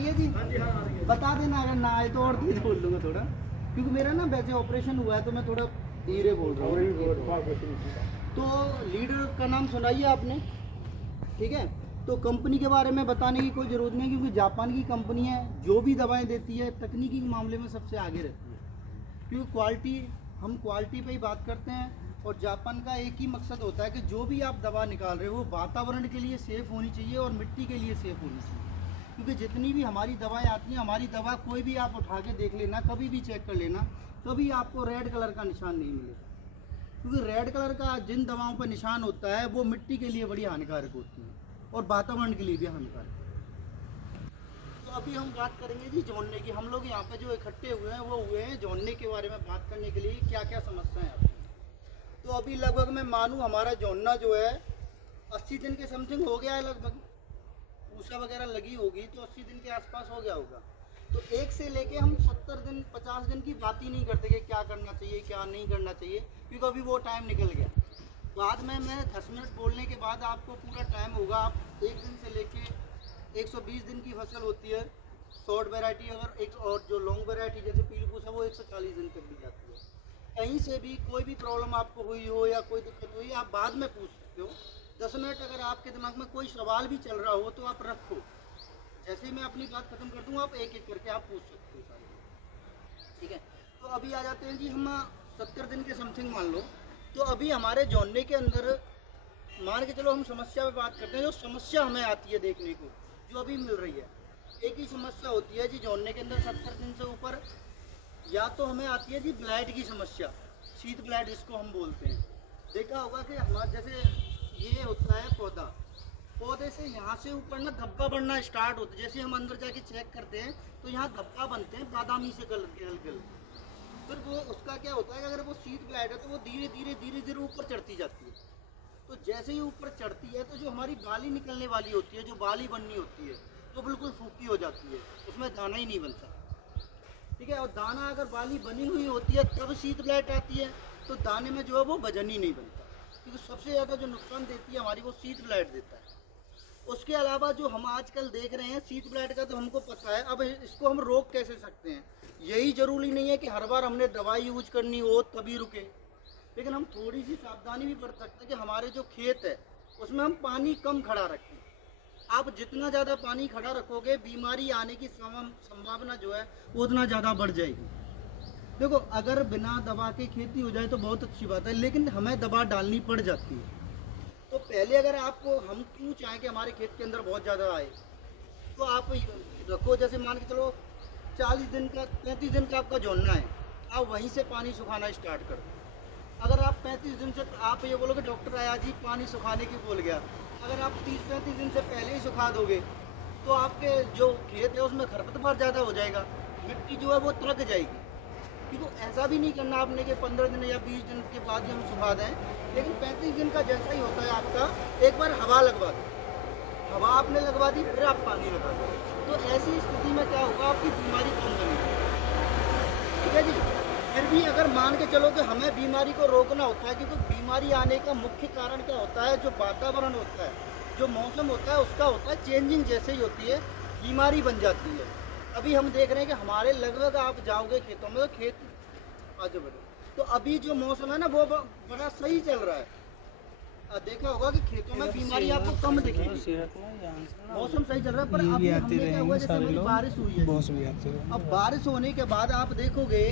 रही है जी? बता देना, अगर ना आए तो और तेज बोल लूँगा थोड़ा, क्योंकि मेरा ना वैसे ऑपरेशन हुआ है तो मैं थोड़ा धीरे बोल रहा हूँ। तो लीडर का नाम सुनाइए आपने, ठीक है। तो कंपनी के बारे में बताने की कोई ज़रूरत नहीं, क्योंकि जापान की कंपनी है, जो भी दवाएं देती है तकनीकी के मामले में सबसे आगे रहती है, क्योंकि क्वालिटी, हम क्वालिटी पे ही बात करते हैं। और जापान का एक ही मकसद होता है कि जो भी आप दवा निकाल रहे हो वो वातावरण के लिए सेफ़ होनी चाहिए और मिट्टी के लिए सेफ़ होनी चाहिए। क्योंकि जितनी भी हमारी दवाएं आती हैं, हमारी दवा कोई भी आप उठा के देख लेना, कभी भी चेक कर लेना, कभी आपको रेड कलर का निशान नहीं मिलेगा। क्योंकि रेड कलर का जिन दवाओं पर निशान होता है वो मिट्टी के लिए बड़ी हानिकारक होती है और वातावरण के लिए भी हानिकारक है। तो अभी हम बात करेंगे जी जोड़ने की। हम लोग यहाँ पे जो इकट्ठे हुए हैं वो हुए हैं जोड़ने के बारे में बात करने के लिए, क्या क्या समस्याएं आती हैं। तो अभी लगभग मैं मानूँ हमारा जोड़ना जो है 80 दिन के समथिंग हो गया है, लगभग पूछा वगैरह लगी होगी तो 80 दिन के आसपास हो गया होगा। तो एक से लेके हम 70 दिन 50 दिन की बात ही नहीं करते कि क्या करना चाहिए क्या नहीं करना चाहिए, क्योंकि अभी वो टाइम निकल गया। बाद में मैं 10 मिनट बोलने के बाद आपको पूरा टाइम होगा, आप एक दिन से लेके 120 दिन की फसल होती है शॉर्ट वैरायटी, अगर एक और जो लॉन्ग वैरायटी जैसे पीलूपूस है वो 140 दिन तक भी जाती है। कहीं से भी कोई भी प्रॉब्लम आपको हुई हो या कोई दिक्कत हुई, आप बाद में पूछ सकते हो। 10 मिनट अगर आपके दिमाग में कोई सवाल भी चल रहा हो तो आप रखो, जैसे ही मैं अपनी बात खत्म कर दूँ आप एक एक करके आप पूछ सकते हो सारे, ठीक है। तो अभी आ जाते हैं जी, हम 70 दिन के समथिंग मान लो। तो अभी हमारे जोड़ने के अंदर मान के चलो हम समस्या पे बात करते हैं। जो समस्या हमें आती है देखने को जो अभी मिल रही है, एक ही समस्या होती है जी जोड़ने के अंदर 70 दिन से ऊपर। या तो हमें आती है जी ब्लाइट की समस्या, शीत ब्लाइट जिसको हम बोलते हैं। देखा होगा कि हमारा जैसे ये होता है पौधा, पौधे से यहाँ से ऊपर ना धब्बा बढ़ना स्टार्ट होता है। जैसे हम अंदर जाके चेक करते हैं तो यहाँ धब्बा बनते हैं बादामी से गल गल। फिर वो उसका क्या होता है कि अगर वो शीत ब्लाइट है तो वो धीरे धीरे धीरे धीरे ऊपर चढ़ती जाती है। तो जैसे ही ऊपर चढ़ती है तो जो हमारी बाली निकलने वाली होती है, जो बाली बननी होती है, वो बिल्कुल फूकी हो जाती है, उसमें दाना ही नहीं बनता, ठीक है। और दाना अगर बाली बनी हुई होती है तब शीत ब्लाइट आती है, तो दाने में जो है वो वजन ही नहीं बनता, क्योंकि सबसे ज़्यादा जो नुकसान देती है हमारी वो शीत ब्लाइट देता है। उसके अलावा जो हम आजकल देख रहे हैं शीत ब्लाइट का तो हमको पता है, अब इसको हम रोक कैसे सकते हैं। यही ज़रूरी नहीं है कि हर बार हमने दवाई यूज करनी हो तभी रुके, लेकिन हम थोड़ी सी सावधानी भी बरत सकते हैं कि हमारे जो खेत है उसमें हम पानी कम खड़ा रखें। आप जितना ज़्यादा पानी खड़ा रखोगे बीमारी आने की संभावना जो है वो उतना ज़्यादा बढ़ जाएगी। देखो, अगर बिना दवा के खेती हो जाए तो बहुत अच्छी बात है, लेकिन हमें दवा डालनी पड़ जाती है। तो पहले अगर आपको हम क्यों चाहें कि हमारे खेत के अंदर बहुत ज़्यादा आए, तो आप रखो, जैसे मान के चलो 40 दिन का 35 दिन का आपका जोड़ना है, आप वहीं से पानी सुखाना स्टार्ट कर दो। अगर आप 35 दिन से आप ये बोलोगे डॉक्टर आया जी पानी सुखाने की बोल गया, अगर आप 30-35 दिन से पहले ही सुखा दोगे तो आपके जो खेत है उसमें खरपतवार ज़्यादा हो जाएगा, मिट्टी जो है वो तरक जाएगी। क्योंकि ऐसा भी नहीं करना आपने कि 15 दिन या 20 दिन के बाद ही हम सुखा दें, लेकिन 35 दिन का जैसा ही होता है आपका, एक बार हवा लगवा दो, हवा आपने लगवा दी फिर आप पानी लगा दो, तो ऐसी स्थिति में क्या होगा, आपकी बीमारी कम बनेगी, ठीक है जी। फिर भी अगर मान के चलो कि हमें बीमारी को रोकना होता है, क्योंकि बीमारी आने का मुख्य कारण क्या होता है, जो वातावरण होता है, जो मौसम होता है उसका होता है चेंजिंग, जैसे ही होती है बीमारी बन जाती है। अभी हम देख रहे हैं कि हमारे लगभग आप जाओगे खेतों में तो खेत आगे बढ़े, तो अभी जो मौसम है ना वो बड़ा सही चल रहा है। देखा होगा कि खेतों में बीमारी आपको कम दिखेगी, मौसम सही चल रहा है। पर अभी हमने क्या हुआ, जैसे हमारी बारिश हुई है, अब बारिश होने के बाद आप देखोगे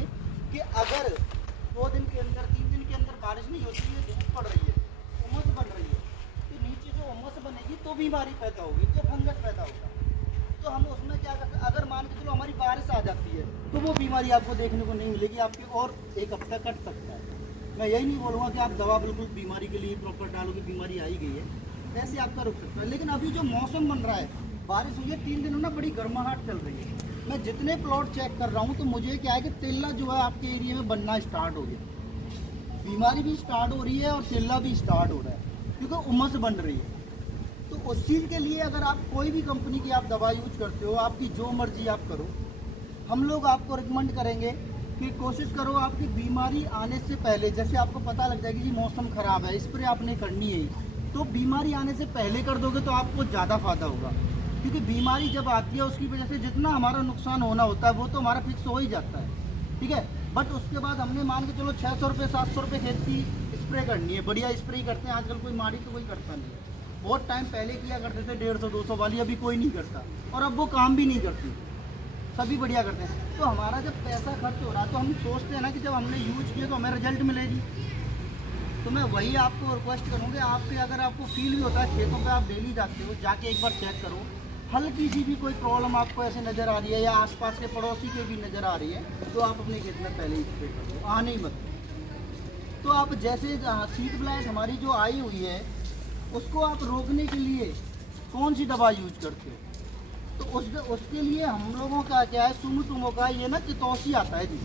कि अगर 2 दिन के अंदर 3 दिन के अंदर बारिश नहीं होती है, धूप पड़ रही है, उमस बन रही है, तो नीचे से उमस बनेगी तो बीमारी पैदा होगी, तो फंगस पैदा होगा। तो हम उसमें क्या करते हैं, अगर मान के चलो हमारी बारिश आ जाती है तो वो बीमारी आपको देखने को नहीं मिलेगी, आपके और एक हफ्ता कट सकता है। मैं यही नहीं बोलूँगा कि आप दवा बिल्कुल बीमारी के लिए प्रॉपर डालोगे, बीमारी आई गई है, ऐसे आपका रुक सकता है। लेकिन अभी जो मौसम बन रहा है, बारिश हुई है 3 दिनों ना, बड़ी गर्माहट चल रही है। मैं जितने प्लॉट चेक कर रहा हूँ तो मुझे क्या है कि तेला जो है आपके एरिया में बनना स्टार्ट हो गया, बीमारी भी स्टार्ट हो रही है और तेला भी स्टार्ट हो रहा है, क्योंकि उमस बन रही है। तो उस चीज़ के लिए अगर आप कोई भी कंपनी की आप दवा यूज करते हो, आपकी जो मर्जी आप करो, हम लोग आपको रिकमेंड करेंगे कि कोशिश करो आपकी बीमारी आने से पहले, जैसे आपको पता लग जाएगी कि मौसम ख़राब है, स्प्रे आपने करनी है, तो बीमारी आने से पहले कर दोगे तो आपको ज़्यादा फायदा होगा। क्योंकि बीमारी जब आती है उसकी वजह से जितना हमारा नुकसान होना होता है वो तो हमारा फिक्स हो ही जाता है, ठीक है। बट उसके बाद हमने मान के चलो 600 रुपये 700 रुपये खेत की स्प्रे करनी है, बढ़िया स्प्रे करते हैं आजकल, कोई माड़ी तो कोई करता नहीं है। बहुत टाइम पहले किया करते थे 150-200 वाली, अभी कोई नहीं करता और अब वो काम भी नहीं करती, सभी बढ़िया करते हैं। तो हमारा जब पैसा खर्च हो रहा है तो हम सोचते हैं ना कि जब हमने यूज किया तो हमें रिजल्ट मिलेगी। तो मैं वही आपको रिक्वेस्ट करूँगी, आपके अगर आपको फील भी होता है खेतों पे आप डेली जाते हो, जाके एक बार चेक करो, हल्की सी भी कोई प्रॉब्लम आपको ऐसे नज़र आ रही है या आसपास के पड़ोसी के भी नज़र आ रही है तो आप अपने खेत में पहले ही स्प्रे कर दो, आने ही मत। तो आप जैसे सीड ब्लाइट हमारी जो आई हुई है उसको आप रोकने के लिए कौन सी दवा यूज करते हो? तो उसके लिए हम लोगों का क्या है, सुमुटुमो का ये ना कितौसी आता है जी।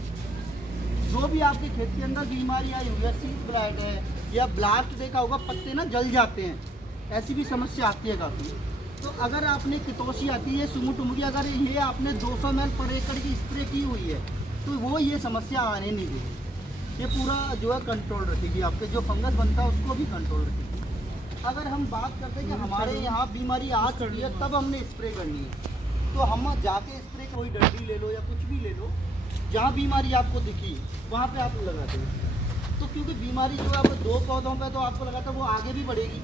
जो भी आपके खेत के अंदर बीमारी आई हुई है, सीड ब्लाइट है या ब्लास्ट देखा होगा, पत्ते ना जल जाते हैं, ऐसी भी समस्या आती है काफ़ी। तो अगर आपने कितौसी आती है सुमुटुमो की, अगर ये आपने 200 ml पर एकड़ की स्प्रे की हुई है तो वो ये समस्या आने नहीं देगी, ये पूरा जो है कंट्रोल रखेगी, आपके जो फंगस बनता है उसको भी कंट्रोल रखेगी। अगर हम बात करते हैं कि हमारे यहाँ बीमारी आ चुकी है तब हमने स्प्रे करनी है, तो हम जाके स्प्रे कोई डंडी ले लो या कुछ भी ले लो, जहाँ बीमारी आपको दिखी वहाँ पे आप लगा दो। तो क्योंकि बीमारी जो आप 2 पौधों पे तो आपको लगा था वो आगे भी बढ़ेगी,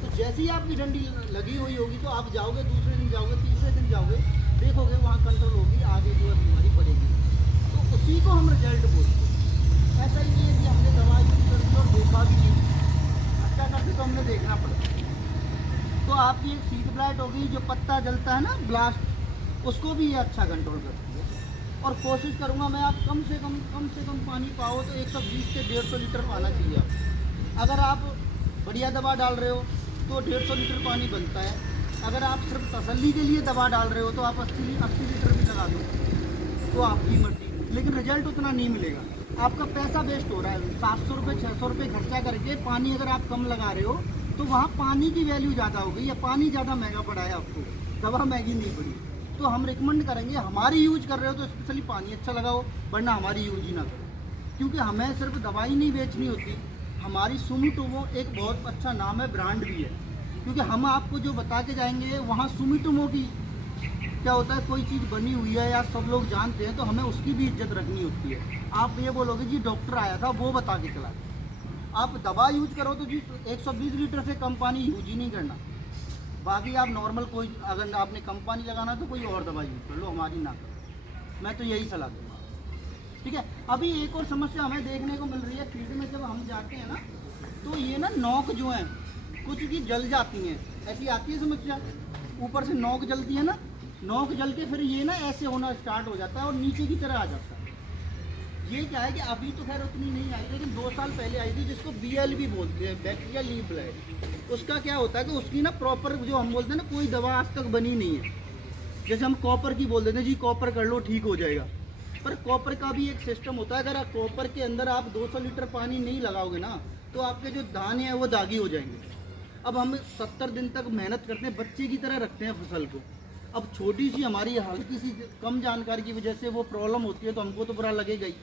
तो जैसे ही आपकी डंडी लगी हुई होगी तो आप जाओगे, दूसरे दिन जाओगे, तीसरे दिन जाओगे, देखोगे वहाँ कंट्रोल होगी, आगे जो है बीमारी बढ़ेगी। तो उसी को हम रिजल्ट बोलते हैं। ऐसा ही नहीं है कि हमने दवा यूज कर दी और देखा भी नहीं, अच्छा करके तो हमने देखना पड़ता। तो आपकी एक सीड ब्लाइट होगी, जो पत्ता जलता है ना ब्लास्ट, उसको भी ये अच्छा कंट्रोल करती है। और कोशिश करूँगा मैं, आप कम से कम पानी पाओ तो 120 से 150 लीटर पाना चाहिए आप। अगर आप बढ़िया दवा डाल रहे हो तो 150 लीटर पानी बनता है, अगर आप सिर्फ तसल्ली के लिए दवा डाल रहे हो तो आप 80 लीटर भी लगा दो, तो आपकी मर्जी, लेकिन रिजल्ट उतना नहीं मिलेगा, आपका पैसा वेस्ट हो रहा है। 700 रुपये 600 रुपये खर्चा करके पानी अगर आप कम लगा रहे हो तो वहाँ पानी की वैल्यू ज़्यादा हो गई, या पानी ज़्यादा महंगा पड़ा है आपको, दवा महंगी नहीं पड़ी। तो हम रिकमेंड करेंगे, हमारी यूज कर रहे हो तो स्पेशली पानी अच्छा लगाओ, वरना हमारी यूज ही ना करो। क्योंकि हमें सिर्फ दवाई नहीं बेचनी होती, हमारी सुमिटोमो एक बहुत अच्छा नाम है, ब्रांड भी है, क्योंकि हम आपको जो बता के जाएंगे वहाँ सुमिटोमो की क्या होता है, कोई चीज़ बनी हुई है या सब लोग जानते हैं तो हमें उसकी भी इज्जत रखनी होती है। आप ये बोलोगे जी डॉक्टर आया था वो बता के चला, आप दवा यूज करो तो जी 120 लीटर से कम पानी यूज ही नहीं करना। बाकी आप नॉर्मल कोई, अगर आपने कम पानी लगाना तो कोई और दवा यूज कर लो, हमारी ना करो, मैं तो यही सलाह दूँगा, ठीक है। अभी एक और समस्या हमें देखने को मिल रही है फील्ड में, जब हम जाते हैं ना तो ये ना नोक जो है कुछ की जल जाती हैं, ऐसी आती है समस्या, ऊपर से नोक जलती है ना, नोक जल के फिर ये ना ऐसे होना स्टार्ट हो जाता है और नीचे की तरह आ जाता है। ये क्या है कि अभी तो खैर उतनी नहीं आई, लेकिन 2 साल पहले आई थी, जिसको BLB बोलते हैं, बैक्टीरियल लीफ ब्लाइट। उसका क्या होता है कि उसकी ना प्रॉपर जो हम बोलते हैं ना, कोई दवा आज तक बनी नहीं है। जैसे हम कॉपर की बोल देते हैं जी कॉपर कर लो ठीक हो जाएगा, पर कॉपर का भी एक सिस्टम होता है, अगर आप कॉपर के अंदर आप 200 लीटर पानी नहीं लगाओगे ना तो आपके जो दाने हैं वो दागी हो जाएंगे। अब हम 70 दिन तक मेहनत करते हैं, बच्चे की तरह रखते हैं फसल को, अब छोटी सी हमारी हल्की सी कम जानकारी की वजह से वो प्रॉब्लम होती है तो हमको तो बुरा लगेगा ही।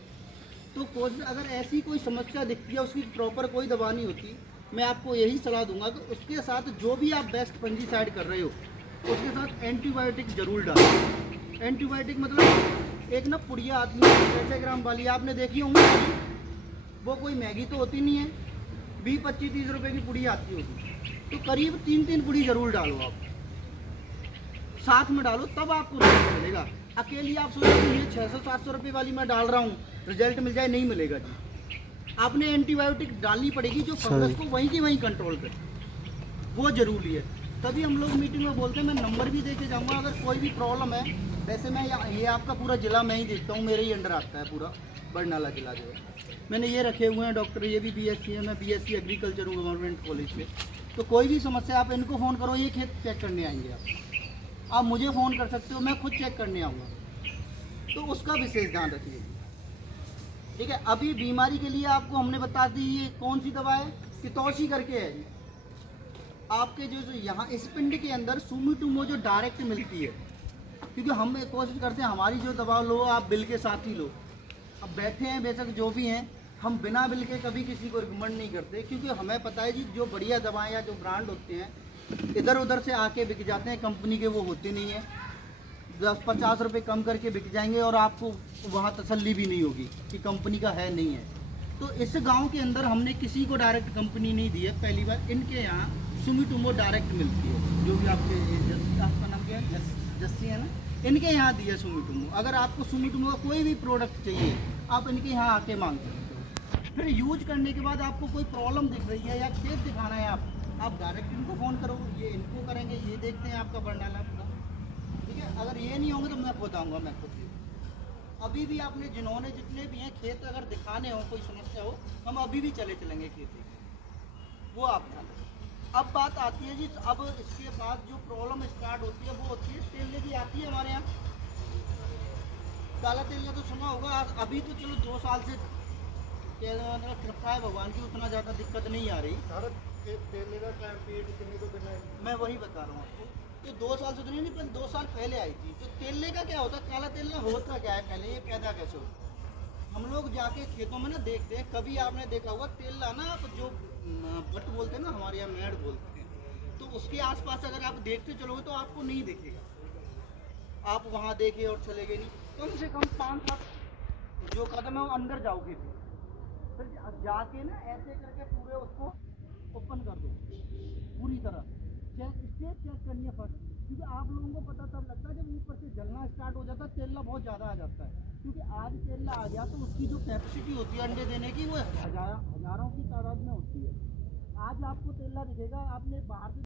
तो कोशिश, अगर ऐसी कोई समस्या दिखती है, उसकी प्रॉपर कोई दवा नहीं होती, मैं आपको यही सलाह दूंगा कि उसके साथ जो भी आप बेस्ट फंजीसाइड कर रहे हो उसके साथ एंटीबायोटिक जरूर डालें। एंटीबायोटिक मतलब एक ना पुड़िया आती है 6 ग्राम वाली, आपने देखी होंगी, वो कोई मैगी तो होती नहीं है, 20-25-30 रुपये की पुड़ी आती होगी, तो करीब 3-3 पुड़ी जरूर डालो, आप साथ में डालो तब आपको रिजल्ट मिलेगा। अकेली आप सोचो ये 600-700 रुपये वाली मैं डाल रहा हूँ रिजल्ट मिल जाए, नहीं मिलेगा जी। आपने एंटीबायोटिक डालनी पड़ेगी जो फंगस को वहीं की वहीं कंट्रोल करे, वो जरूरी है। तभी हम लोग मीटिंग में बोलते हैं, मैं नंबर भी दे के जाऊँगा अगर कोई भी प्रॉब्लम है। वैसे मैं ये आपका पूरा ज़िला मैं ही देखता हूँ, मेरे ही अंडर आता है पूरा बरनाला जिला जो है। मैंने ये रखे हुए हैं डॉक्टर, ये भी BSc है, मैं BSc एग्रीकल्चर हूँ गवर्नमेंट कॉलेज से। तो कोई भी समस्या आप इनको फ़ोन करो, ये खेत चेक करने आएंगे आप मुझे फ़ोन कर सकते हो, मैं खुद चेक करने आऊँगा, तो उसका विशेष ध्यान रखिए, ठीक है। अभी बीमारी के लिए आपको हमने बता दी ये कौन सी दवा है, कितौसी करके है। आपके जो यहाँ इस पिंड के अंदर सुमिटोमो जो डायरेक्ट मिलती है, क्योंकि हम कोशिश करते हैं हमारी जो दवा लो आप बिल के साथ ही लो। अब बैठे हैं बेशक जो भी हैं, हम बिना बिल के कभी किसी को रिकमेंड नहीं करते, क्योंकि हमें पता है जी जो बढ़िया दवाएं या जो ब्रांड होते हैं इधर उधर से आके बिक जाते हैं, कंपनी के वो होते नहीं है। 10-50 रुपए कम करके बिक जाएंगे और आपको वहाँ तसल्ली भी नहीं होगी कि कंपनी का है नहीं है। तो इस गांव के अंदर हमने किसी को डायरेक्ट कंपनी नहीं दी है, पहली बार। इनके यहाँ सुमिटोमो डायरेक्ट मिलती है, जो भी आपके आपका नाम क्या है, जस्सी है ना, इनके यहाँ दी है सुमिटोमो। अगर आपको सुमिटोमो का कोई भी प्रोडक्ट चाहिए, आप इनके यहाँ आके मांग सकते हो। फिर यूज करने के बाद आपको कोई प्रॉब्लम दिख रही है या खेत दिखाना है आप डायरेक्ट इनको फ़ोन करो, ये इनको करेंगे, ये देखते हैं आपका बरनाला पूरा, ठीक है। अगर ये नहीं होंगे तो मैं खुद आऊँगा, मैं खुद। अभी भी आपने जिन्होंने जितने भी हैं खेत अगर दिखाने हो, कोई समस्या हो, हम अभी भी चले चलेंगे खेत, वो आप ध्यान रखें। अब बात आती है जी, अब इसके बाद जो प्रॉब्लम स्टार्ट होती है वो होती है तेल की आती है हमारे यहाँ। काला तेल का तो सुना होगा। अभी तो चलो 2 साल से कृपा है भगवान की, उतना ज़्यादा दिक्कत नहीं आ रही। मैं वही बता रहा हूँ आपको, तो 2 साल से तो नहीं, पर 2 साल पहले आई थी। तो तेले का क्या होता है, काला तेल होता क्या है, पहले ये पैदा कैसे होता है। हम लोग जाके खेतों में ना देखते हैं, कभी आपने देखा होगा तेल ना, आप जो बट बोलते हैं ना, हमारे यहाँ मेड़ बोलते हैं, तो उसके आसपास अगर आप देखते चलोगे तो आपको नहीं दिखेगा। आप वहाँ देखे और चले गए नहीं, कम से कम 5-7 जो कदम है वो अंदर जाओगे, फिर जाके ना ऐसे करके पूरे उसको ओपन कर दो पूरी तरह। स्टेप चेक करनी है फर्स्ट, क्योंकि आप लोगों को पता तब लगता है जब ऊपर से जलना स्टार्ट हो जाता है, तेल बहुत ज़्यादा आ जाता है। क्योंकि आज तेल आ गया तो उसकी जो कैपेसिटी होती है अंडे देने की वो हज़ारों की तादाद में होती है। आज आपको तेल दिखेगा, आपने बाहर से